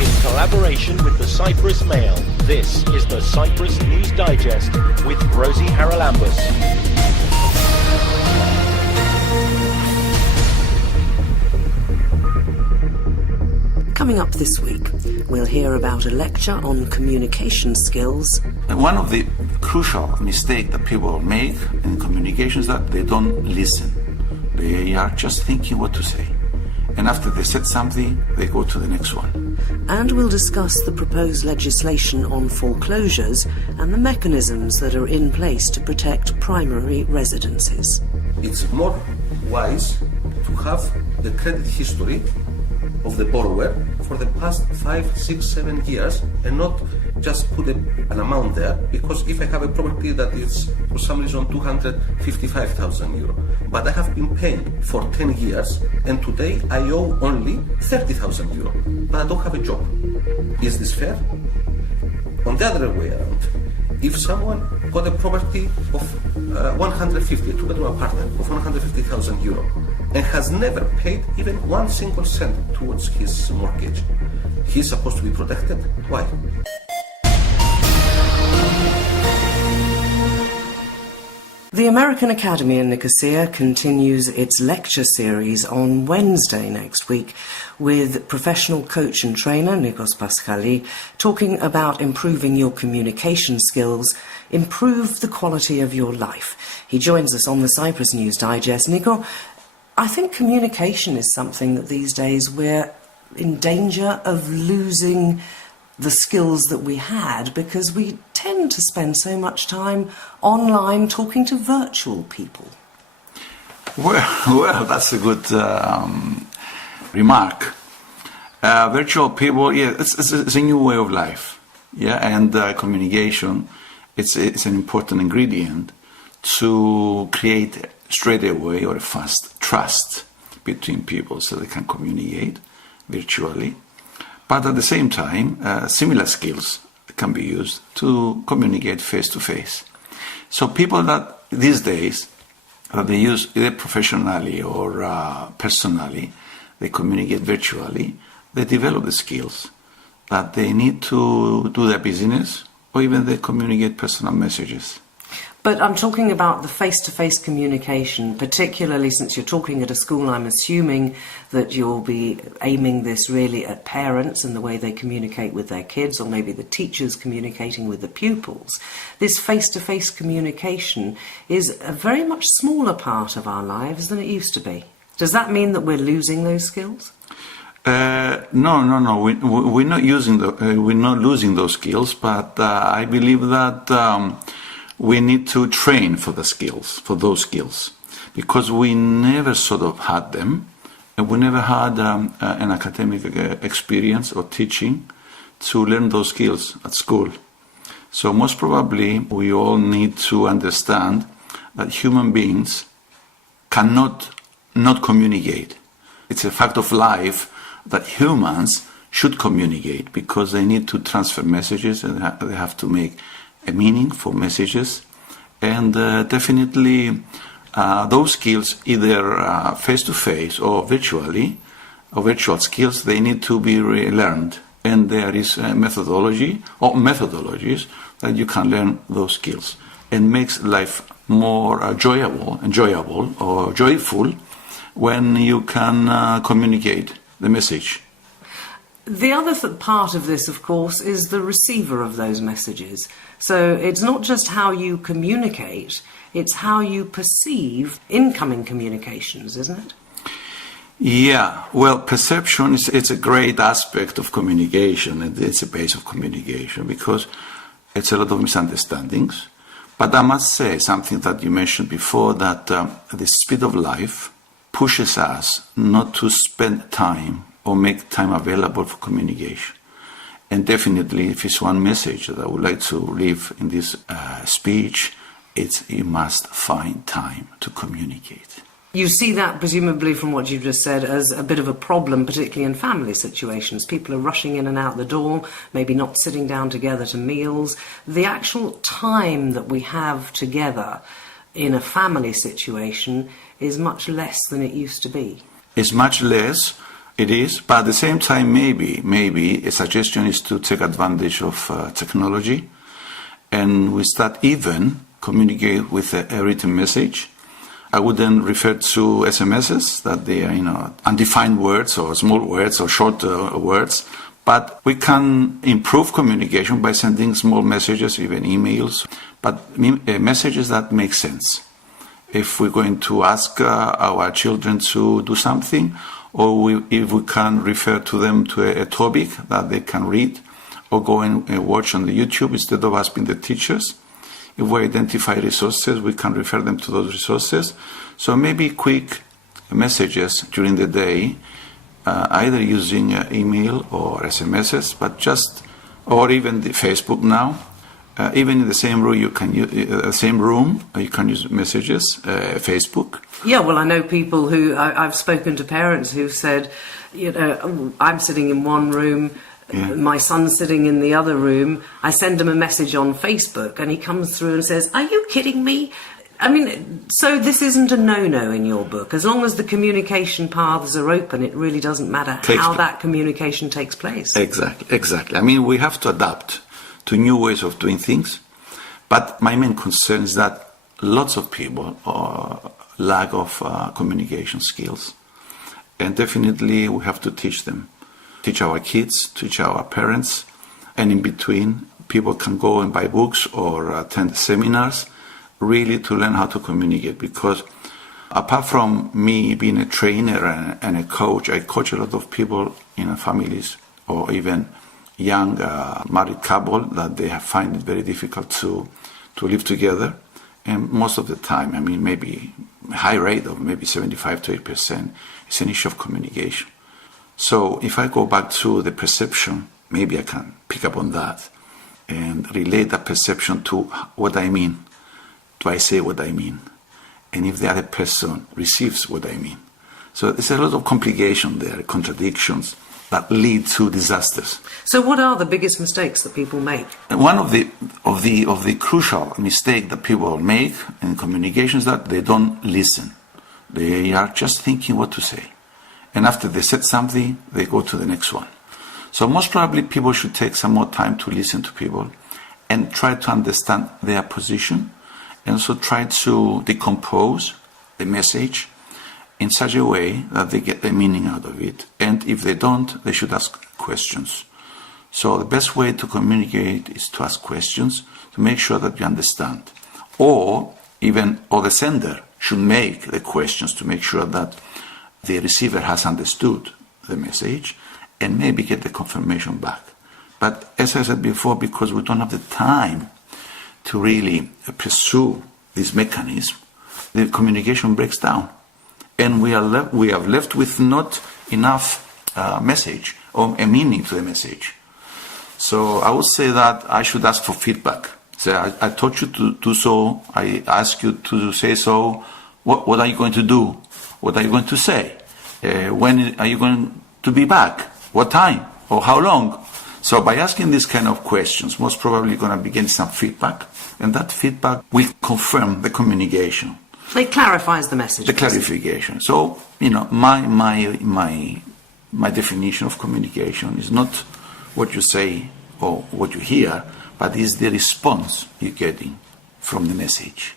in collaboration with the Cyprus Mail. This is the Cyprus News Digest with Rosie Charalambous. Coming up this week, we'll hear about a lecture on communication skills. One of the crucial mistakes that people make in communication is that they don't listen. They are just thinking what to say. And after they said something, they go to the next one. And we'll discuss the proposed legislation on foreclosures and the mechanisms that are in place to protect primary residences. It's more wise to have the credit history of the borrower for the past 5, 6, 7 years and not just put an amount there, because if I have a property that is for some reason 255,000 euro, but I have been paying for 10 years and today I owe only 30,000 euro, but I don't have a job. Is this fair? On the other way around, if someone got a property of 150, a two-bedroom apartment of 150,000 euro and has never paid even 1 single cent towards his mortgage, he's supposed to be protected? Why? The American Academy in Nicosia continues its lecture series on Wednesday next week with professional coach and trainer Nikos Paschali talking about improving your communication skills, improve the quality of your life. He joins us on the Cyprus News Digest. Nico, I think communication is something that these days we're in danger of losing the skills that we had because we tend to spend so much time online talking to virtual people. Well, that's a good remark. Virtual people, yeah, it's a new way of life. Yeah, and communication, it's an important ingredient to create straight away or a fast trust between people so they can communicate virtually. But at the same time, similar skills can be used to communicate face-to-face. So people that these days, they use either professionally or personally, they communicate virtually, they develop the skills that they need to do their business or even they communicate personal messages. But I'm talking about the face-to-face communication, particularly since you're talking at a school. I'm assuming that you'll be aiming this really at parents and the way they communicate with their kids, or maybe the teachers communicating with the pupils. This face-to-face communication is a very much smaller part of our lives than it used to be. Does that mean that we're losing those skills? No. We're not losing those skills, but I believe that we need to train for those skills, because we never sort of had them, and we never had an academic experience or teaching to learn those skills at school. So most probably we all need to understand that human beings cannot not communicate. It's a fact of life that humans should communicate because they need to transfer messages and they have to make a meaning for messages, and definitely those skills, either face-to-face or virtually, or virtual skills, they need to be relearned. And there is a methodology or methodologies that you can learn those skills, and makes life more enjoyable or joyful when you can communicate the message. The other part of this, of course, is the receiver of those messages. So it's not just how you communicate, it's how you perceive incoming communications, isn't it? Yeah, well, perception it's a great aspect of communication, and it's a base of communication because it's a lot of misunderstandings. But I must say something that you mentioned before, that the speed of life pushes us not to spend time or make time available for communication. And definitely, if it's one message that I would like to leave in this speech, it's you must find time to communicate. You see that, presumably, from what you've just said, as a bit of a problem, particularly in family situations. People are rushing in and out the door, maybe not sitting down together to meals. The actual time that we have together in a family situation is much less than it used to be. It's much less, It is, but at the same time, maybe a suggestion is to take advantage of technology, and we start even communicate with a written message. I wouldn't refer to SMSs, that they are, undefined words or small words or short words, but we can improve communication by sending small messages, even emails, but messages that make sense. If we're going to ask our children to do something, or if we can refer to them to a topic that they can read or go and watch on the YouTube instead of us being the teachers. If we identify resources, we can refer them to those resources. So maybe quick messages during the day, either using email or SMSs, but or even the Facebook now. Even in the same room, you can use messages, Facebook. Yeah, well, I know people who I've spoken to parents who've said, I'm sitting in one room, my son's sitting in the other room. I send him a message on Facebook, and he comes through and says, "Are you kidding me?" I mean, so this isn't a no-no in your book. As long as the communication paths are open, it really doesn't matter how that communication takes place. Exactly. I mean, we have to adapt to new ways of doing things. But my main concern is that lots of people lack of communication skills. And definitely we have to teach them. Teach our kids, teach our parents. And in between, people can go and buy books or attend seminars really to learn how to communicate. Because apart from me being a trainer and a coach, I coach a lot of people in families or even young married couple that they find it very difficult to live together. And most of the time, I mean, maybe a high rate of maybe 75 to 8% is an issue of communication. So if I go back to the perception, maybe I can pick up on that and relate that perception to what I mean. Do I say what I mean? And if the other person receives what I mean. So there's a lot of complication there, contradictions that lead to disasters. So what are the biggest mistakes that people make? And one of the crucial mistake that people make in communication is that they don't listen. They are just thinking what to say. And after they said something, they go to the next one. So most probably people should take some more time to listen to people and try to understand their position, and also try to decompose the message in such a way that they get the meaning out of it. And if they don't, they should ask questions. So the best way to communicate is to ask questions to make sure that you understand. Or the sender should make the questions to make sure that the receiver has understood the message and maybe get the confirmation back. But as I said before, because we don't have the time to really pursue this mechanism, the communication breaks down. And we have left with not enough message or a meaning to the message. So I would say that I should ask for feedback. So I taught you to do so. I ask you to say so. What are you going to do? What are you going to say? When are you going to be back? What time? Or how long? So by asking these kind of questions, most probably you're going to be getting some feedback. And that feedback will confirm the communication. It clarifies the message. The clarification. So, my definition of communication is not what you say or what you hear, but is the response you're getting from the message.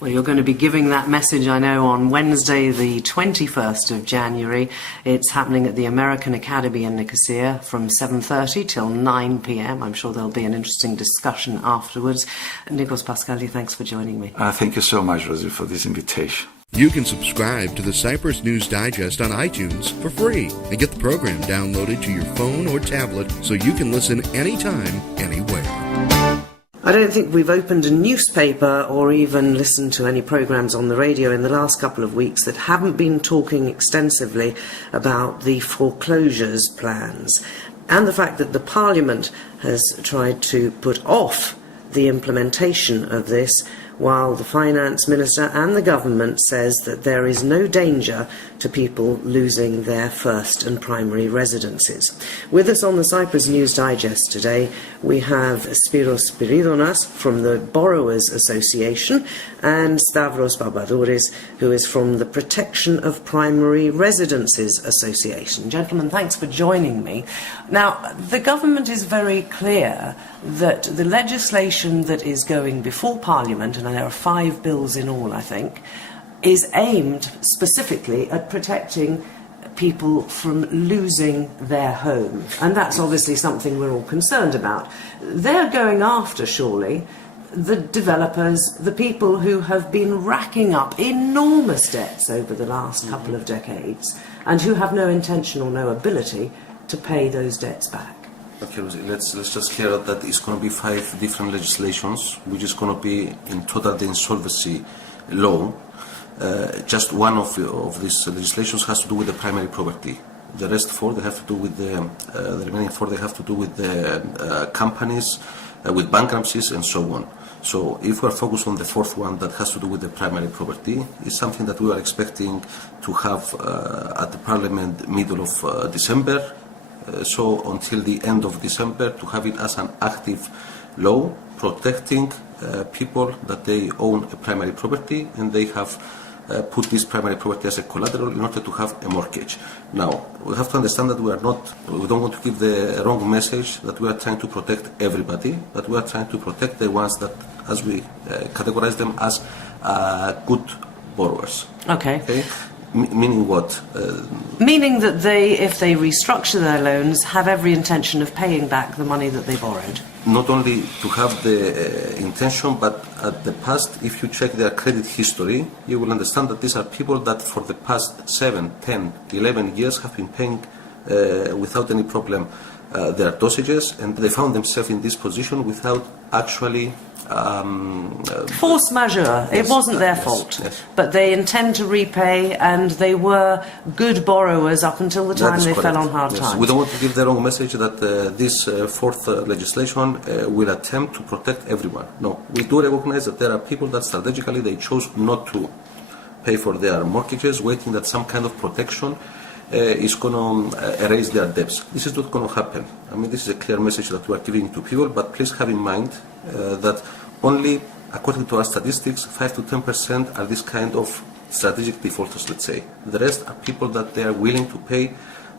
Well, you're going to be giving that message, I know, on Wednesday, the 21st of January. It's happening at the American Academy in Nicosia from 7:30 till 9 p.m. I'm sure there'll be an interesting discussion afterwards. Nikos Paschali, thanks for joining me. Thank you so much, Rosie, for this invitation. You can subscribe to the Cyprus News Digest on iTunes for free and get the program downloaded to your phone or tablet so you can listen anytime, anywhere. I don't think we've opened a newspaper or even listened to any programmes on the radio in the last couple of weeks that haven't been talking extensively about the foreclosures plans and the fact that the Parliament has tried to put off the implementation of this while the finance minister and the government says that there is no danger to people losing their first and primary residences. With us on the Cyprus News Digest today, we have Spiros Spiridonas from the Borrowers Association and Stavros Babadouris, who is from the Protection of Primary Residences Association. Gentlemen, thanks for joining me. Now, the government is very clear that the legislation that is going before Parliament, and there are 5 bills in all, I think, is aimed specifically at protecting people from losing their home. And that's obviously something we're all concerned about. They're going after, surely, the developers, the people who have been racking up enormous debts over the last couple of decades and who have no intention or no ability to pay those debts back. Okay, Rosie, let's just hear that it's going to be 5 different legislations, which is going to be in total the insolvency law. Just one of these legislations has to do with the primary property. The rest 4 they have to do with the remaining 4 they have to do with the companies, with bankruptcies and so on. So if we are focused on the 4th one that has to do with the primary property, it's something that we are expecting to have at the Parliament middle of December. So until the end of December, to have it as an active law protecting people that they own a primary property and they have put this primary property as a collateral in order to have a mortgage. Now, we have to understand that we don't want to give the wrong message that we are trying to protect everybody, but we are trying to protect the ones that, as we categorize them as good borrowers. Okay. Meaning what? Meaning that they, if they restructure their loans, have every intention of paying back the money that they borrowed. Not only to have the intention, but at the past, if you check their credit history, you will understand that these are people that for the past 7, 10, 11 years have been paying without any problem their dosages, and they found themselves in this position without actually force majeure. Yes, it wasn't their fault, yes. But they intend to repay, and they were good borrowers up until the time they fell on hard times. We don't want to give the wrong message that this 4th legislation will attempt to protect everyone. No, we do recognize that there are people that strategically they chose not to pay for their mortgages, waiting that some kind of protection is going to erase their debts. This is not going to happen. I mean, this is a clear message that we are giving to people, but please have in mind that only, according to our statistics, 5 to 10% are this kind of strategic defaulters, let's say. The rest are people that they are willing to pay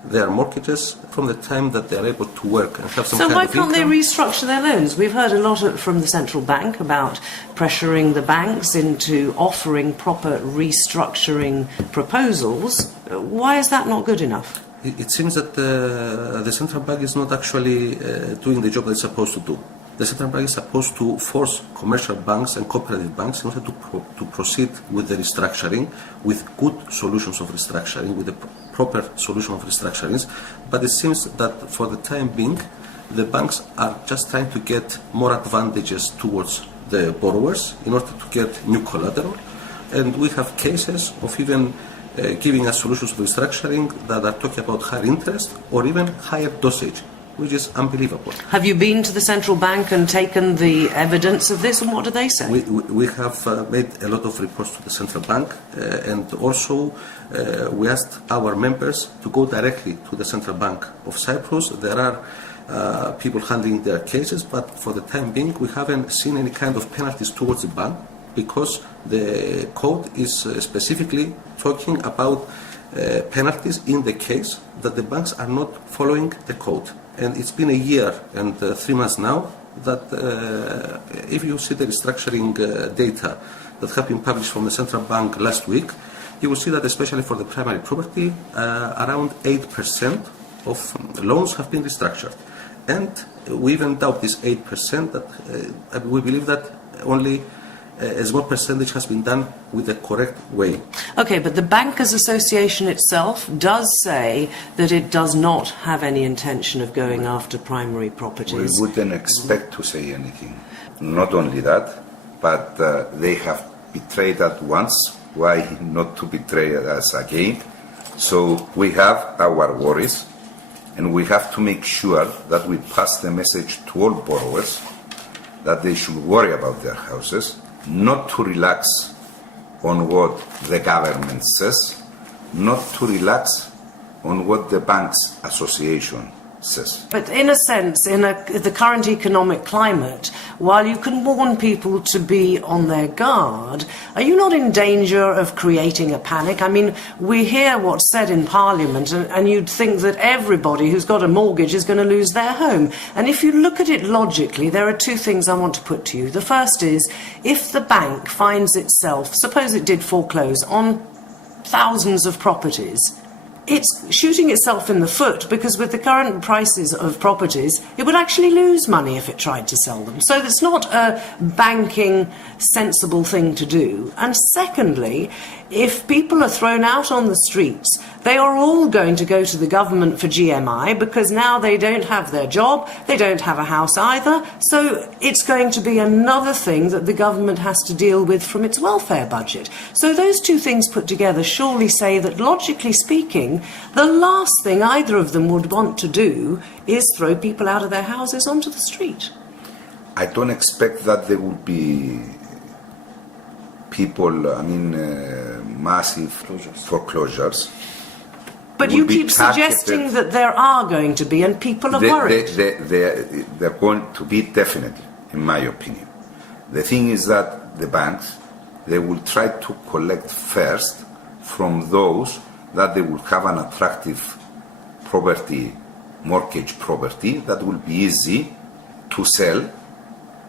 their mortgages from the time that they are able to work and have some kind of income. So why can't they restructure their loans? We've heard a lot from the central bank about pressuring the banks into offering proper restructuring proposals. Why is that not good enough? It seems that the central bank is not actually doing the job that it's supposed to do. The central bank is supposed to force commercial banks and cooperative banks in order to proceed with the restructuring, with good solutions of restructuring, with the proper solution of restructurings. But it seems that for the time being, the banks are just trying to get more advantages towards the borrowers in order to get new collateral. And we have cases of even giving us solutions of restructuring that are talking about higher interest or even higher dosage, which is unbelievable. Have you been to the central bank and taken the evidence of this, and what do they say? We have made a lot of reports to the central bank, and also we asked our members to go directly to the Central Bank of Cyprus. There are people handling their cases, but for the time being we haven't seen any kind of penalties towards the bank, because the code is specifically talking about penalties in the case that the banks are not following the code. And it's been a year and 3 months now that if you see the restructuring data that have been published from the central bank last week, you will see that especially for the primary property, around 8% of loans have been restructured. And we even doubt this 8%, that we believe that only a small percentage has been done with the correct way. Okay, but the Bankers Association itself does say that it does not have any intention of going after primary properties. We wouldn't expect to say anything. Not only that, but they have betrayed us once. Why not to betray us again? So we have our worries, and we have to make sure that we pass the message to all borrowers that they should worry about their houses, not to relax on what the government says, not to relax on what the Banks Association says. But in a sense, in the current economic climate, while you can warn people to be on their guard, are you not in danger of creating a panic? I mean, we hear what's said in Parliament, and you'd think that everybody who's got a mortgage is going to lose their home. And if you look at it logically, there are two things I want to put to you. The first is, if the bank finds itself, suppose it did foreclose on thousands of properties, it's shooting itself in the foot, because with the current prices of properties, it would actually lose money if it tried to sell them. So it's not a banking sensible thing to do. And secondly, if people are thrown out on the streets, they are all going to go to the government for GMI, because now they don't have their job, they don't have a house either, so it's going to be another thing that the government has to deal with from its welfare budget. So those two things put together surely say that, logically speaking, the last thing either of them would want to do is throw people out of their houses onto the street. I don't expect that there will be people, massive foreclosures. But you keep suggesting that there are going to be, and people are worried. They're going to be, definitely, in my opinion. The thing is that the banks, they will try to collect first from those that they will have an attractive property, mortgage property, that will be easy to sell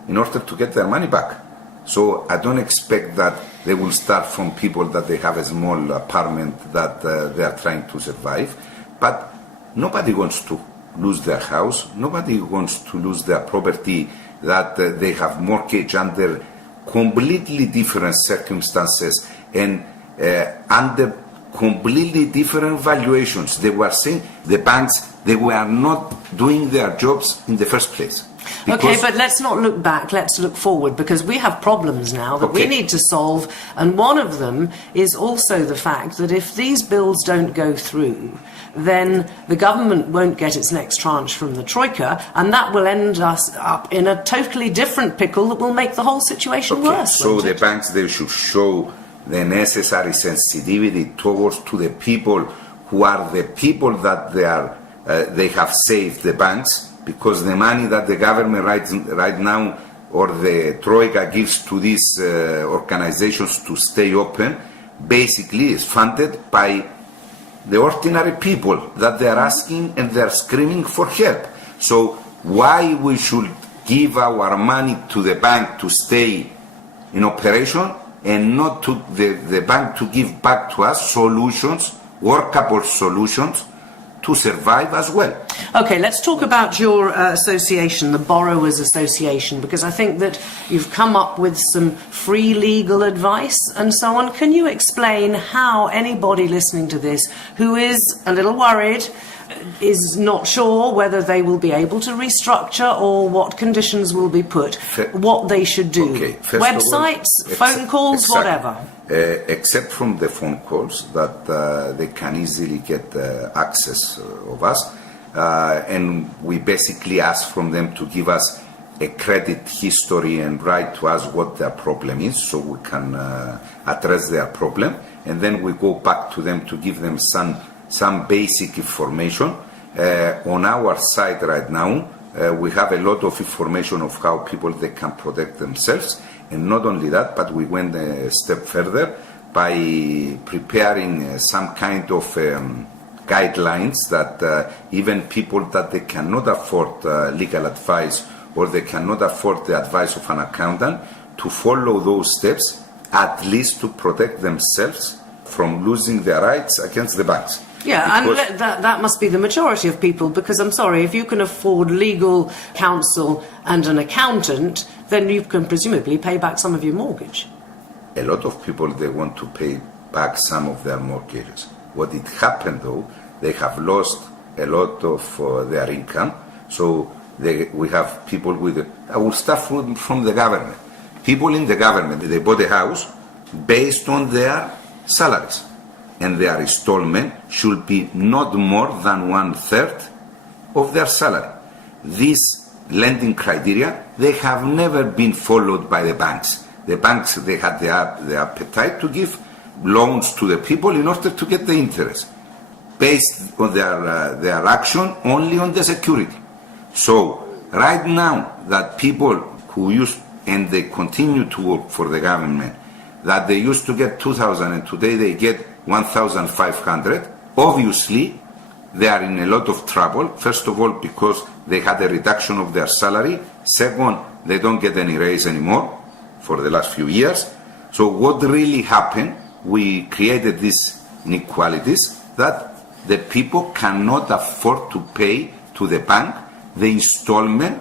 in order to get their money back. So I don't expect that they will start from people that they have a small apartment that they are trying to survive. But nobody wants to lose their house. Nobody wants to lose their property that they have mortgage under completely different circumstances and under completely different valuations. They were saying, the banks, they were not doing their jobs in the first place. Okay, but let's not look back, let's look forward, because we have problems now that we need to solve, and one of them is also the fact that if these bills don't go through, then the government won't get its next tranche from the Troika, and that will end us up in a totally different pickle that will make the whole situation worse. So the banks, they should show the necessary sensitivity towards to the people who are the people that they have saved the banks, because the money that the government right now or the Troika gives to these organizations to stay open basically is funded by the ordinary people that they are asking and they are screaming for help. So why we should give our money to the bank to stay in operation and not to the bank to give back to us solutions, workable solutions, to survive as well. Okay, let's talk about your association, the Borrowers Association, because I think that you've come up with some free legal advice and so on. Can you explain how anybody listening to this who is a little worried, is not sure whether they will be able to restructure or what conditions will be put, what they should do? Okay, websites, phone calls, whatever. Except from the phone calls that they can easily get access of us, and we basically ask from them to give us a credit history and write to us what their problem is, so we can address their problem, and then we go back to them to give them some basic information. On our site right now, we have a lot of information of how people they can protect themselves. And not only that, but we went a step further by preparing some kind of guidelines that even people that they cannot afford legal advice or they cannot afford the advice of an accountant, to follow those steps, at least to protect themselves from losing their rights against the banks. Yeah, and that must be the majority of people, because I'm sorry, if you can afford legal counsel and an accountant, then you can presumably pay back some of your mortgage. A lot of people, they want to pay back some of their mortgages. What it happened though, they have lost a lot of their income, so we have people with, I will start from the government. People in the government, they bought a house based on their salaries. And their installment should be not more than 1/3 of their salary. These lending criteria, they have never been followed by the banks. the banks, they had the appetite to give loans to the people in order to get the interest, based on their action only on the security. So right now that people who used, and they continue to work for the government, that they used to get 2,000 and today they get 1,500, obviously they are in a lot of trouble. First of all, because they had a reduction of their salary. Second, they don't get any raise anymore for the last few years. So what really happened, we created these inequalities that the people cannot afford to pay to the bank the installment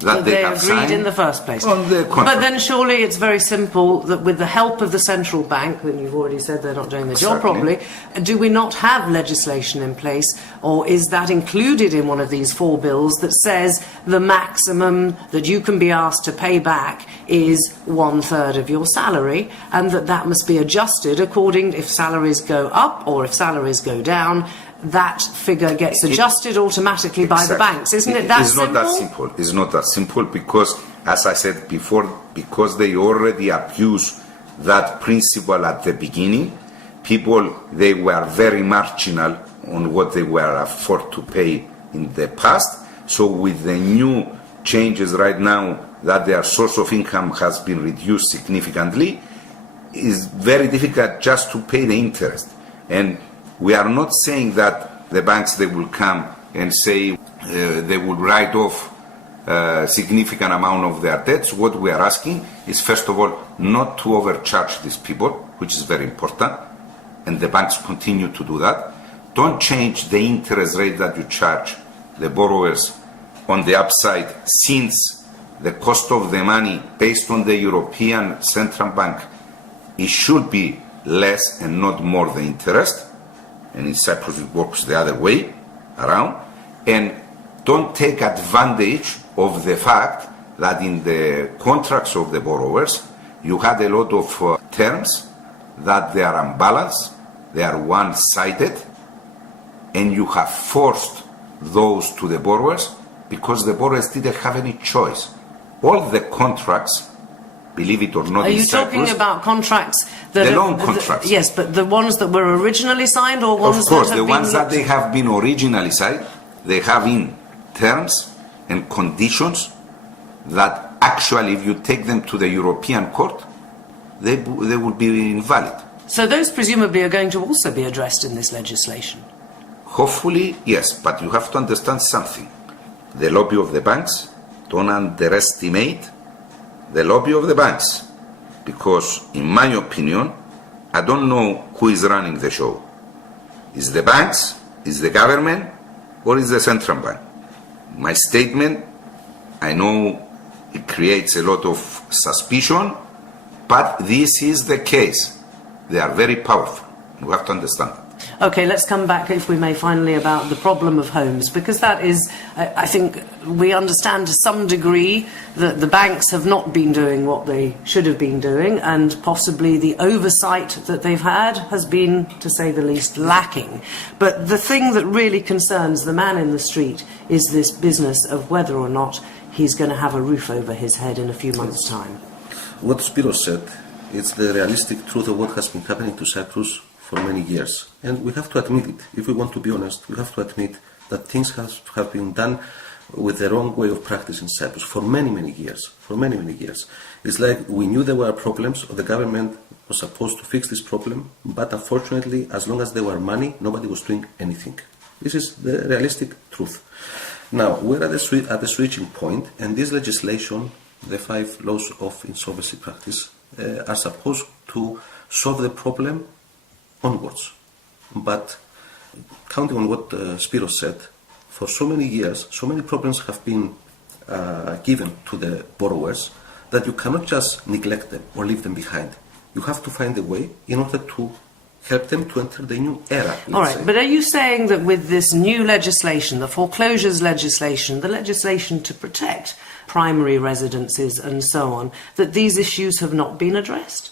that they have agreed signed in the first place. On the contract. But then surely it's very simple that with the help of the central bank, and you've already said they're not doing the job Exactly. properly, do we not have legislation in place, or is that included in one of these 4 bills that says the maximum that you can be asked to pay back is 1/3 of your salary, and that must be adjusted according, if salaries go up or if salaries go down, that figure gets adjusted automatically by the banks. Isn't it that simple? It's not that simple. It's not that simple because, as I said before, because they already abused that principle at the beginning, people, they were very marginal on what they were afford to pay in the past. So with the new changes right now that their source of income has been reduced significantly, it's very difficult just to pay the interest. And we are not saying that the banks, they will come and say they will write off a significant amount of their debts. What we are asking is, first of all, not to overcharge these people, which is very important, and the banks continue to do that. Don't change the interest rate that you charge the borrowers on the upside, since the cost of the money based on the European Central Bank, it should be less and not more the interest. And in Cyprus it works the other way around. And don't take advantage of the fact that in the contracts of the borrowers you had a lot of terms that they are unbalanced, they are one-sided, and you have forced those to the borrowers because the borrowers didn't have any choice. All the contracts, believe it or not, Are you in Cyprus, talking about contracts that the are, loan contracts? Yes, but the ones that were originally signed, or ones Of course, that have the ones been that they have been originally signed, they have in terms and conditions that actually, if you take them to the European court, they will be invalid. So those presumably are going to also be addressed in this legislation. Hopefully, yes, but you have to understand something. The lobby of the banks, don't underestimate the lobby of the banks, because in my opinion, I don't know who is running the show. Is the banks, is the government, or is the central bank? My statement, I know it creates a lot of suspicion, but this is the case. They are very powerful. You have to understand that. Okay, let's come back, if we may, finally, about the problem of homes, because that is, I think, we understand to some degree that the banks have not been doing what they should have been doing, and possibly the oversight that they've had has been, to say the least, lacking. But the thing that really concerns the man in the street is this business of whether or not he's going to have a roof over his head in a few months' time. What Spiros said, it's the realistic truth of what has been happening to Cyprus for many years. And we have to admit it. If we want to be honest, we have to admit that things have been done with the wrong way of practice in Cyprus for many, many years. For many, many years. It's like we knew there were problems, or the government was supposed to fix this problem, but unfortunately, as long as there were money, nobody was doing anything. This is the realistic truth. Now, we're at the switching point, and this legislation, the 5 laws of insolvency practice, are supposed to solve the problem onwards. But counting on what Spiros said, for so many years, so many problems have been given to the borrowers that you cannot just neglect them or leave them behind. You have to find a way in order to help them to enter the new era. All right, but are you saying that with this new legislation, the foreclosures legislation, the legislation to protect primary residences and so on, that these issues have not been addressed?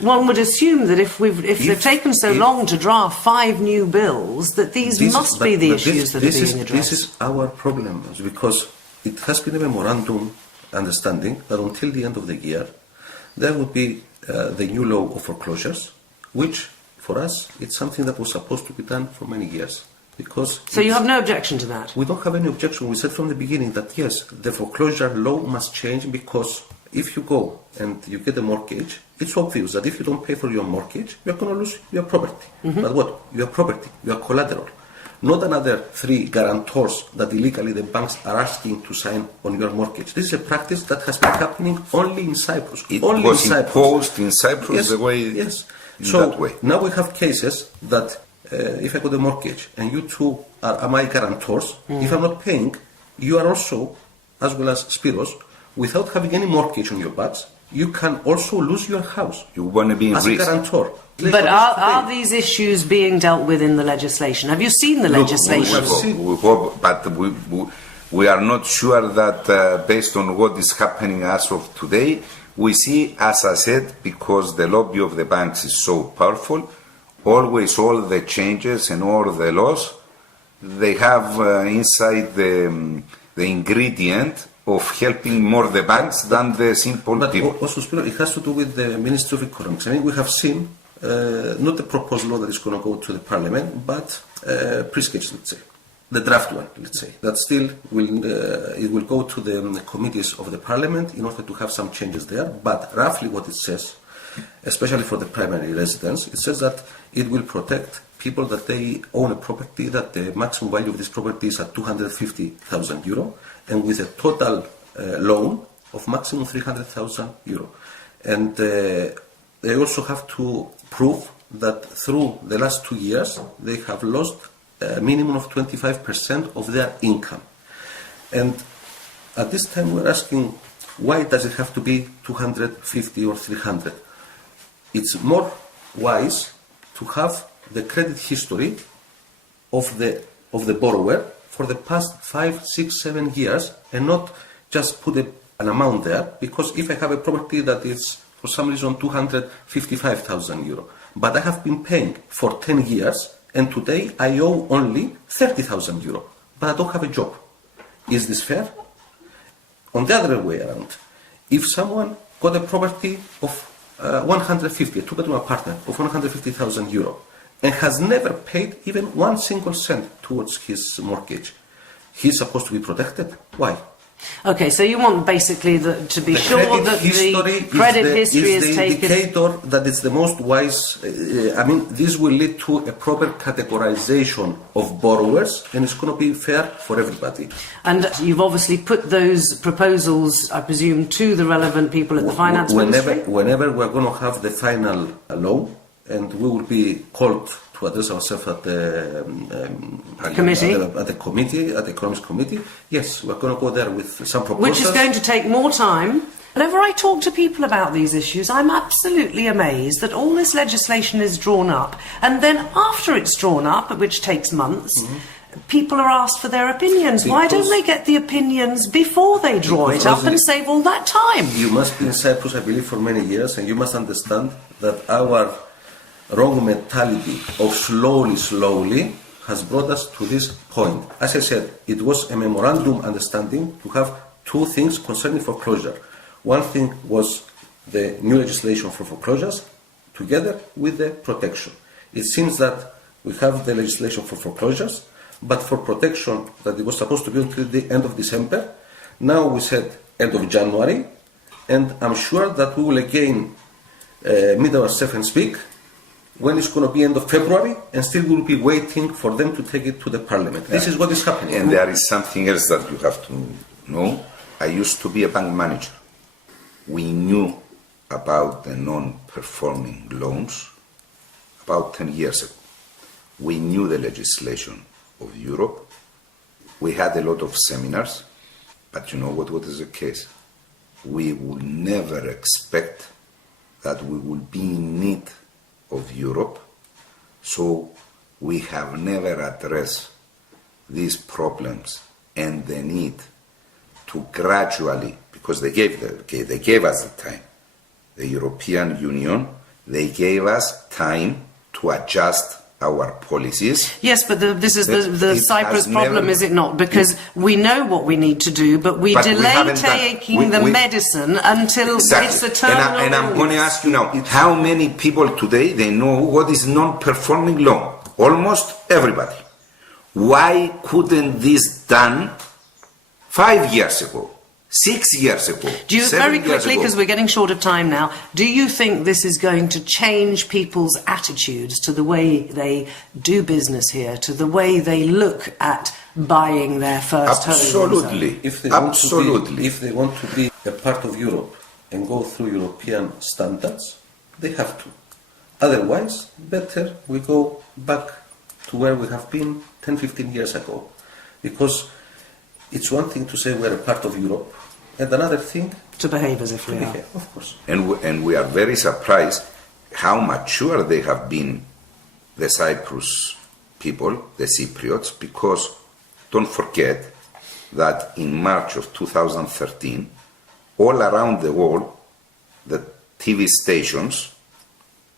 One would assume that if they've taken so long to draft 5 new bills, that these must be the issues that are being addressed. This is our problem, because it has been a memorandum understanding that until the end of the year, there would be the new law of foreclosures, which for us it's something that was supposed to be done for many years. Because So you have no objection to that? we don't have any objection. We said from the beginning that yes, the foreclosure law must change, because if you go and you get a mortgage, it's obvious that if you don't pay for your mortgage, you're going to lose your property. But what? Your property, your collateral. Not another 3 guarantors that illegally the banks are asking to sign on your mortgage. This is a practice that has been happening only in Cyprus. It only was in Cyprus. imposed in Cyprus Yes, the way, yes. in So that way. now we have cases that if I got a mortgage and you two are my guarantors, if I'm not paying, you are also, as well as Spiros, without having any mortgage on your backs, you can also lose your house. You want to be in as a risk. guarantor. But are these issues being dealt with in the legislation? Have you seen the legislation? We hope, but we are not sure that based on what is happening as of today, we see, as I said, because the lobby of the banks is so powerful, always all the changes and all the laws, they have inside the ingredient of helping more the banks than the simple But people. also, Spiro, it has to do with the Ministry of Economics. I mean, we have seen not the proposed law that is going to go to the Parliament, but pre-sketch, let's say, the draft one, let's say, that still will it will go to the committees of the Parliament in order to have some changes there. But roughly, what it says, especially for the primary residents, it says that it will protect people that they own a property, that the maximum value of this property is at 250,000 euro, and with a total loan of maximum 300,000 euro. And they also have to prove that through the last 2 years they have lost a minimum of 25% of their income. And at this time we're asking, why does it have to be 250 or 300? It's more wise to have the credit history of the borrower for the past 5, 6, 7 years, and not just put an amount there, because if I have a property that is for some reason 255,000 euro, but I have been paying for 10 years and today I owe only 30,000 euro, but I don't have a job. Is this fair? On the other way around, if someone got a property of 150, a two-bedroom apartment of 150,000 euro, and has never paid even 1 single cent towards his mortgage, he's supposed to be protected. Why? Okay, so you want basically to be sure that the credit history is taken... the indicator that it's the most wise. I mean, this will lead to a proper categorization of borrowers, and it's going to be fair for everybody. And you've obviously put those proposals, I presume, to the relevant people at the Finance Ministry? Whenever we're going to have the final law, and we will be called to address ourselves at the committee, at the Economics Committee. Yes, we're going to go there with some proposals. Which is going to take more time. Whenever I talk to people about these issues, I'm absolutely amazed that all this legislation is drawn up, and then after it's drawn up, which takes months, people are asked for their opinions. Why don't they get the opinions before they draw it up and save all that time? You must be in Cyprus, I believe, for many years, and you must understand that our wrong mentality of slowly has brought us to this point. As I said, it was a memorandum understanding to have 2 things concerning foreclosure. One thing was the new legislation for foreclosures together with the protection. It seems that we have the legislation for foreclosures, but for protection that it was supposed to be until the end of December, now we said end of January, and I'm sure that we will again meet ourselves and speak when it's going to be end of February, and still we'll be waiting for them to take it to the Parliament. This is what is happening. And there is something else that you have to know. I used to be a bank manager. We knew about the non-performing loans about 10 years ago. We knew the legislation of Europe. We had a lot of seminars, but you know what is the case? We will never expect that we will be in need of Europe, so we have never addressed these problems and the need to gradually, because they gave us the time, the European Union, they gave us time to adjust our policies. Yes, but this is the It Cyprus has problem, never- is it not? Because we know what we need to do, but we But we delay haven't done- taking the medicine until it's a terminal And I'm going to illness. ask you now, how many people today, they know what is non-performing loan? Almost everybody. Why couldn't this done 5 years ago, 6 years ago, Do you, 7 very years quickly, ago? because we're getting short of time now, do you think this is going to change people's attitudes to the way they do business here, to the way they look at buying their first home? Absolutely. If they Absolutely. if they want to be a part of Europe and go through European standards, they have to. Otherwise, better we go back to where we have been 10, 15 years ago. Because it's one thing to say we're a part of Europe, and another thing To behave as if we are. yeah, of course. And we are very surprised how mature they have been, the Cyprus people, the Cypriots, because don't forget that in March of 2013, all around the world, the TV stations,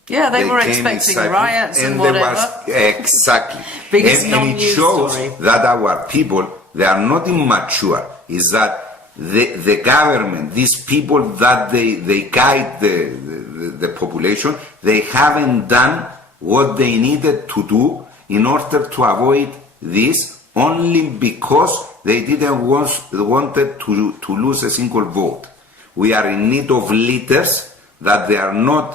Yeah, they were came in expecting Cyprus, riots and there whatever. was exactly. Biggest and non-news it shows story. that our people, they are not immature. Is that the government, these people that they guide the population, they haven't done what they needed to do in order to avoid this, only because they didn't wanted to lose a single vote. We are in need of leaders that they are not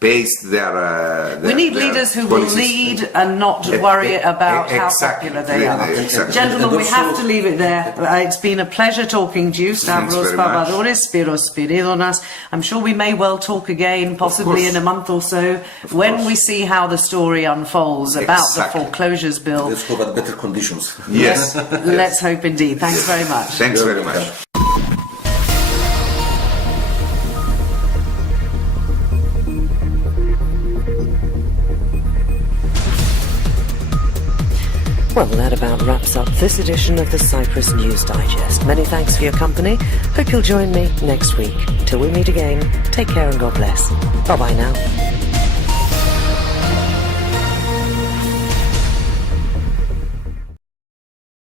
based their We need their leaders who will policies. lead and not worry about how exactly. popular they are. Exactly. Gentlemen, And we have also- to leave it there. It's been a pleasure talking to you, Thanks Stavros very much. Papadoris, Spiros Spiridonas. I'm sure we may well talk again, possibly course. in a month or so, when course. we see how the story unfolds about Exactly. the foreclosures bill. Let's hope at better conditions. Yes. Let's hope indeed. Thanks very much. Thanks very much. Well, that about wraps up this edition of the Cyprus News Digest. Many thanks for your company. Hope you'll join me next week. Till we meet again, take care and God bless. Bye-bye now.